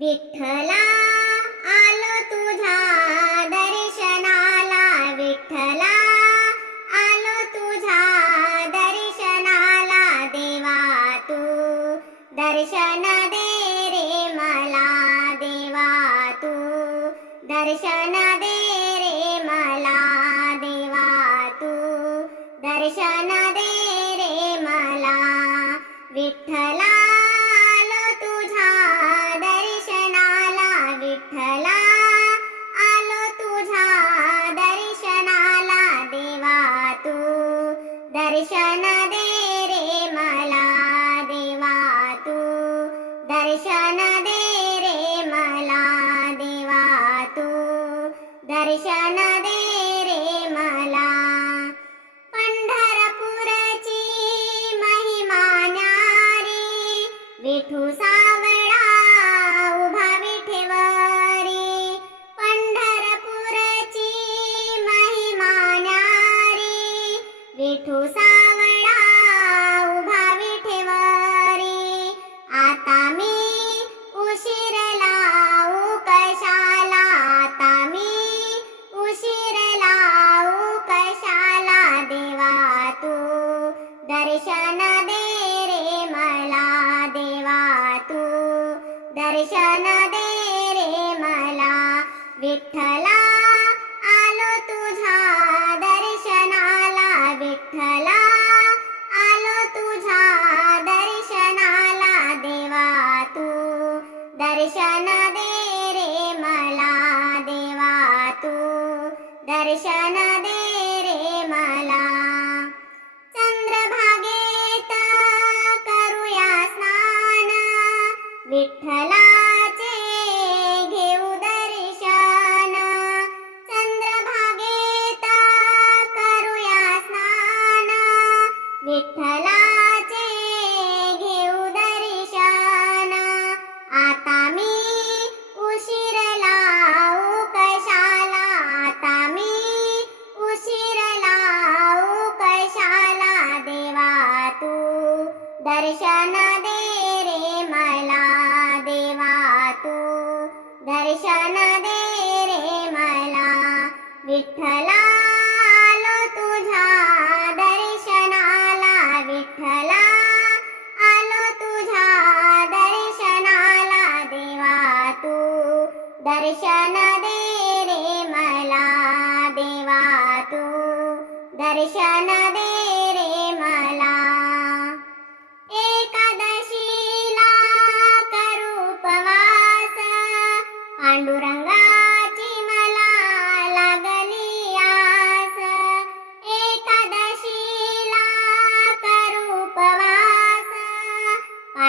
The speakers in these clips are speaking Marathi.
विठ्ठला आलो तुझा दर्शनाला. विठ्ठला आलो तुझा दर्शनाला. देवा तू दर्शन दे रे मला. देवा तू दर्शन दे रे मला. देवा तू दर्शन दे रे मला. विठ्ठल दर्शन दे रे मला देवा तू. दर्शन दे रे मला देवा तू. दर्शन दे सावळा उभा विठेवरी. आता मी उशीर लावू कशाला आता मी उशीर लावू कशाला देवा तू दर्शन दे रे मला देवा तू दर्शन दे तुझ्या दर्शनाला देवा तू. दर्शन दे रे मला देवा तू. दर्शन दे रे मला. चंद्रभागेत करूया स्नान. विठ्ठला विठ्ठला दर्शन दे रे मला देवा तू. दर्शन दे रे मला. विठ्ठला आलो तुझ्या दर्शनाला विठ्ठला आलो तुझ्या दर्शनाला देवा तू. दर्शन दे रे मला देवा तू. दर्शन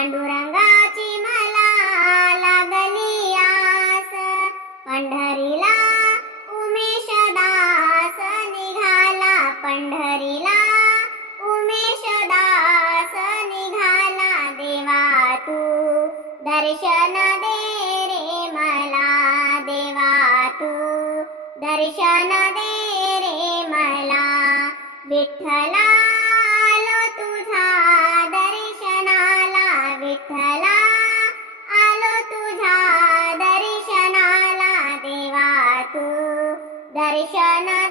पांडुरंगाची मला लागली आस. पंढरीला उमेश दास निघाला. पंढरीला उमेश दास निघाला. देवा तू दर्शन दे रे मला. देवा तू दर्शन दे रे मला. विठ्ठला दर्शन